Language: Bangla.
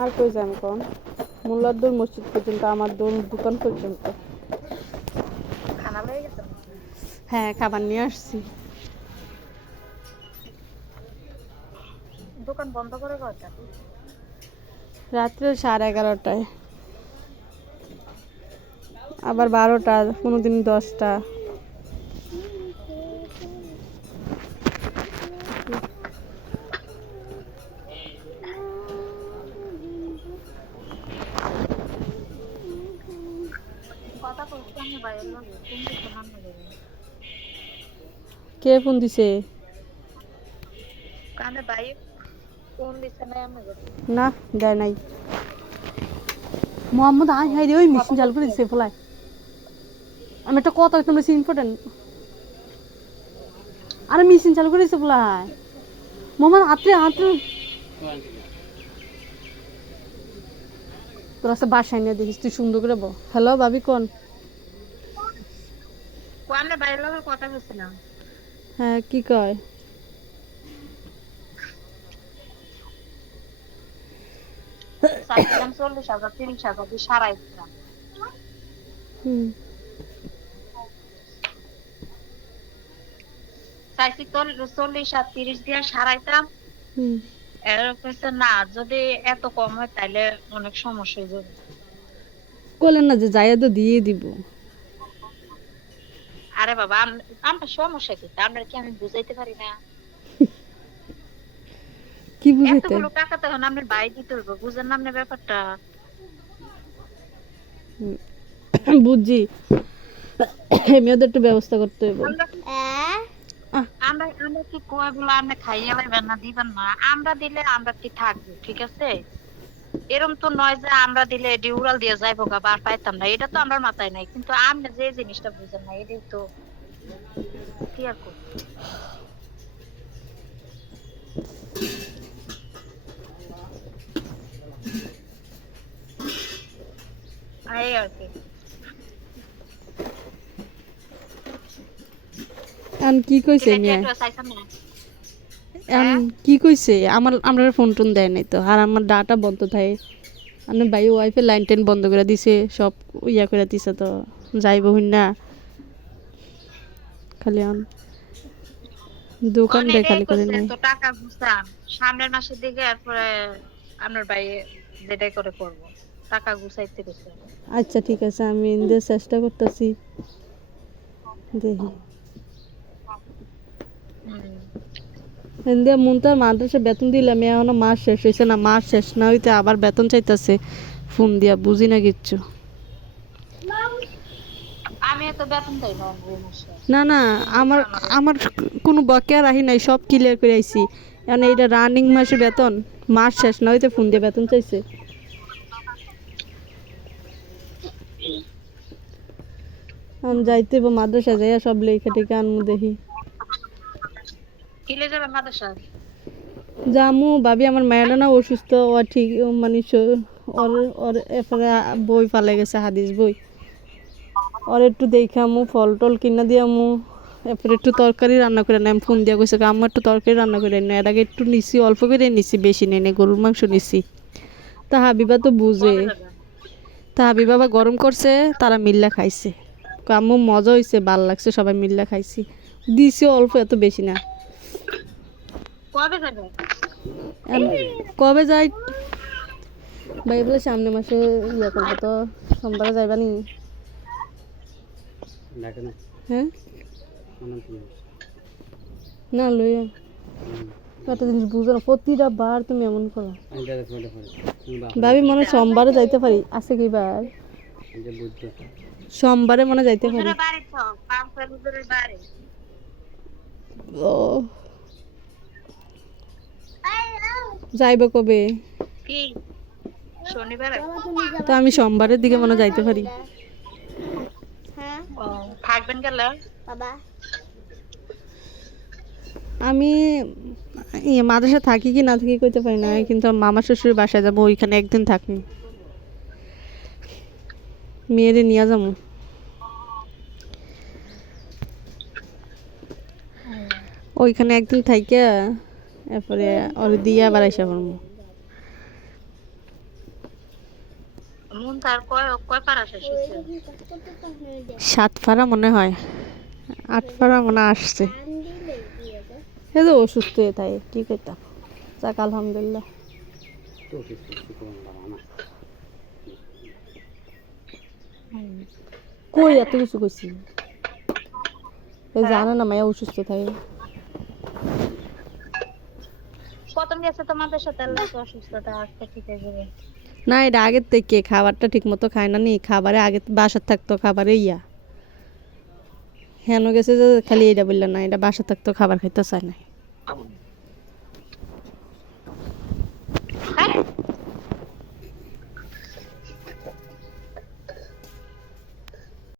আর কই যাম কোন মোল্লারদুর মসজিদ পর্যন্ত আমার দোকান পর্যন্ত। খানা লয়ে গেছে? হ্যাঁ, খাবার নিয়ে আসছি। দোকান বন্ধ করে কয়টা? রাত্রে 11:30টায়, আবার 12টা, কোনোদিন 10টা। কথা বলছি আমি বাইরের লগে কোন দিকে নাম নেবে? কে ফোন দিছে? কানে ভাই কোন দিছে না আমি না, দেয় নাই। মোহাম্মদ আই হাই রে, ওই কথা মেশিন চালু করে বলছি দিছে ফলাই। আমি একটা কথা তোমরা ইম্পর্টেন্ট। আরে মেশিন চালু করে দিছে ফলাই। মোহাম্মদ আত্রে আত্রে তোর আছে বাসায় নিয়ে দেখিস, তুই সুন্দর করে বল। হ্যালো ভাবি কোন? কোনে বাইরের লগে কথা বলছিলাম। হ্যাঁ, কি কয়? চাইছিলাম 40,000 30,000 দিয়ে সারাই দিলাম। হুম। চাইছি তো 40 আর 30 দিয়ে সারাইতাম। হুম। এরকম না, যদি এত কম হয় তাহলে অনেক সমস্যা হয়ে যাবে। বলেন না যে যাইয়া তো দিয়ে দিব। আরে বাবা আমরা সমস্যা কি, আপনার কি আমি বুঝাইতে পারি না? কি বুঝাইতে? এতগুলো টাকা তখন আপনার বাই দিতে হবে, বুঝেন না আপনার ব্যাপারটা? বুঝছি, মেয়েদের একটু ব্যবস্থা করতে হবে। আমরা আমরা আমরা কি কয় বলে আপনি খাইয়ে লাইবেন না দিবেন না? আমরা দিলে আমরা কি থাকবো, ঠিক আছে? এরকম তো নয় যে আমরা দিলে ডিউরাল দিয়ে যাইবো গা বার পাইতাম না, এটা তো আমার মাথায় নাই। কিন্তু আপনি যে জিনিসটা বুঝেন না, এটাই তো কি আর করবো। এই আর কি। কি কইছে কিরে মেয়ে? টেটু চাইছেন না? এখন হ্যাঁ কি কইছে? আমরা ফোন টোন দেয় নাই তো, আর আমার ডাটা বন্ধ থাকে। আমার ভাই ওয়াইফাই লাইন টেন বন্ধ করে দিছে, সব ইয়া করে দিছে, তো যাইব হইন না খালি আন দোকানটাই অনেকেই খালি করে করছে নাই। তো টাকা গুছান সামনের মাসের দিকে, এরপরে আপনার ভাই যেটাই করে করবো, টাকা গুছাইতে গেছে। আচ্ছা ঠিক আছে, আমি ইন্দের চেষ্টা করতেছি, দেখি। ইন্দিয়া মুনতার মাদ্রাসা বেতন দিলাম, এখনো মাস শেষ হয়েছে না, মাস শেষ না হইতে আবার বেতন চাইতেছে ফোন দিয়া, বুঝি না কিচ্ছু। আমি তো বেতন দেই না এই মাসে। না না, ফোন দিছে আমার আমারে। আমার কোনো বকেয়া রাখি নাই, সব ক্লিয়ার করে আইছি। এখন এইটা রানিং মাসে বেতন, মাস শেষ না হইতে ফোন দিয়ে বেতন চাইছে। আমি যাইতে হইব মাদ্রাসা, যাইয়া সব লেখা টেখা আনমু দেখি। কিলে যাবে মাদ্রাসা? জামু ভাবি, আমার মায়েরা না অসুস্থ, ও ঠিক মানে ওর ওর এরপরে বই ফালে গেছে, হাদিস বই। ওর একটু দেখামু, ফল টল কিনা দিয়ামু, এরপরে একটু তরকারি রান্না করে নেম। ফোন দিয়া কইছে আম্মা একটু তরকারি রান্না করে নে। এর আগে একটু নিছি, অল্প করে নিছি, বেশি নেই নে, গরুর মাংস নিছি। তা হাবিবা তো বুঝে, কবে যাবে? তা হাবিবা বা গরম করছে, তারা মিল্লা খাইছে। আম্মু মজা হয়েছে, ভাল লাগছে, সবাই মিল্লা খাইছি। দিছি অল্প, এত বেশি না। কবে যাবে? কবে যাই ভাই বলে সামনে মাসে ইয়ে করবো, তো সোমবারে যাইবা নি? হ্যাঁ না লইয়া একটা জিনিস বুঝো না, প্রতিটা বার তুমি এমন করো। ভাবি মনে হয় সোমবারে যাইতে পারি, আছে কি বার? সোমবারে মনে যাইতে পারি। হুজুরের বাড়ি তো পাম্পের হুজুরের বাড়ি। ও যাইব কবে? কি শনিবারে? তো আমি সোমবারের দিকে মনে যাইতে পারি। ও থাকবেন গেলে? আমি মাদ্রাসা থাকি কি না থাকি কইতে পারি না, কিন্তু আমার মামা শ্বশুরের বাসায় যাবো, ওইখানে একদিন থাকি, মেয়েরে নিয়ে যাবো। ওইখানে একদিন থাইকা এরপরে ওর দিয়ে আবার আইসা পড়বো। মন তার কয় কয় পারা শেষ হয়েছে 7 পারা মনে হয়, 8 পারা মনে হয় আসছে। এই যে অসুস্থ হয়ে তাই ঠিক হইতা। যাক আলহামদুলিল্লাহ। কই এত কিছু কইছি, জানে না মায়া অসুস্থ থাকে। কতদিন গেছে তোমাদের সাথে আল্লাহ অসুস্থতা আজকে ঠিক হয়ে যাবে? না এটা আগের থেকে খাবারটা ঠিক মতো খায় না নি, খাবারে আগে বাসা থাকতো খাবারে ইয়া হেন গেছে যে খালি এটা বললাম না, এটা বাসা থাকতো খাবার খাইতে চায় না।